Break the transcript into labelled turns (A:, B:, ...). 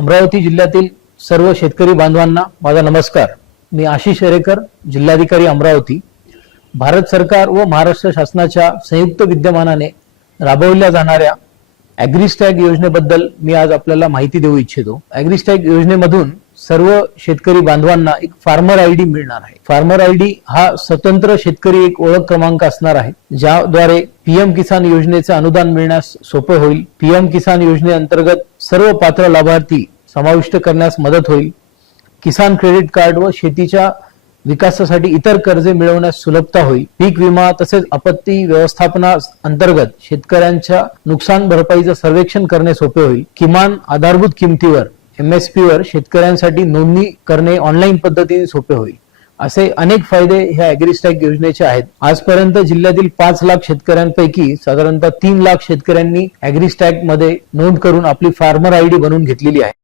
A: अमरावती जिल्ह्यातील सर्व शेतकरी बांधवांना माझा नमस्कार मी आशिष शरेकर जिल्हाधिकारी अमरावती भारत सरकार व महाराष्ट्र शासनाच्या संयुक्त विद्यमानाने राबवल्या जाणाऱ्या ॲग्रिस्टॅग योजनेबद्दल मी आज आपल्याला माहिती देऊ इच्छितो ॲग्रिस्टॅग योजनेमधून सर्व शेतकरी बांधवांना एक फार्मर आय डी मिळणार आहे फार्मर आय डी हा स्वतंत्र शेतकरी एक ओळख क्रमांक असणार आहे ज्याद्वारे पीएम किसान योजनेचं अनुदान मिळण्यास सोपे होईल पीएम किसान योजनेअंतर्गत सर्व पात्र लाभार्थी समाविष्ट करण्यास मदत होईल किसान क्रेडिट कार्ड व शेतीच्या विकासासाठी इतर कर्जे मिळवण्यास सुलभता होईल पीक विमा तसेच आपत्ती व्यवस्थापना अंतर्गत शेतकऱ्यांच्या नुकसान भरपाईचं सर्वेक्षण करणे सोपे होईल किमान आधारभूत किमतीवर एमएसपी वर शेतकऱ्यांसाठी नोंदणी करणे ऑनलाईन पद्धतीने सोपे होईल असे अनेक फायदे ह्या अॅग्रिस्टॅक योजनेचे आहेत आजपर्यंत जिल्ह्यातील पाच लाख शेतकऱ्यांपैकी साधारणतः तीन लाख शेतकऱ्यांनी अॅग्रिस्टॅक मध्ये नोंद करून आपली फार्मर आयडी बनवून घेतलेली आहे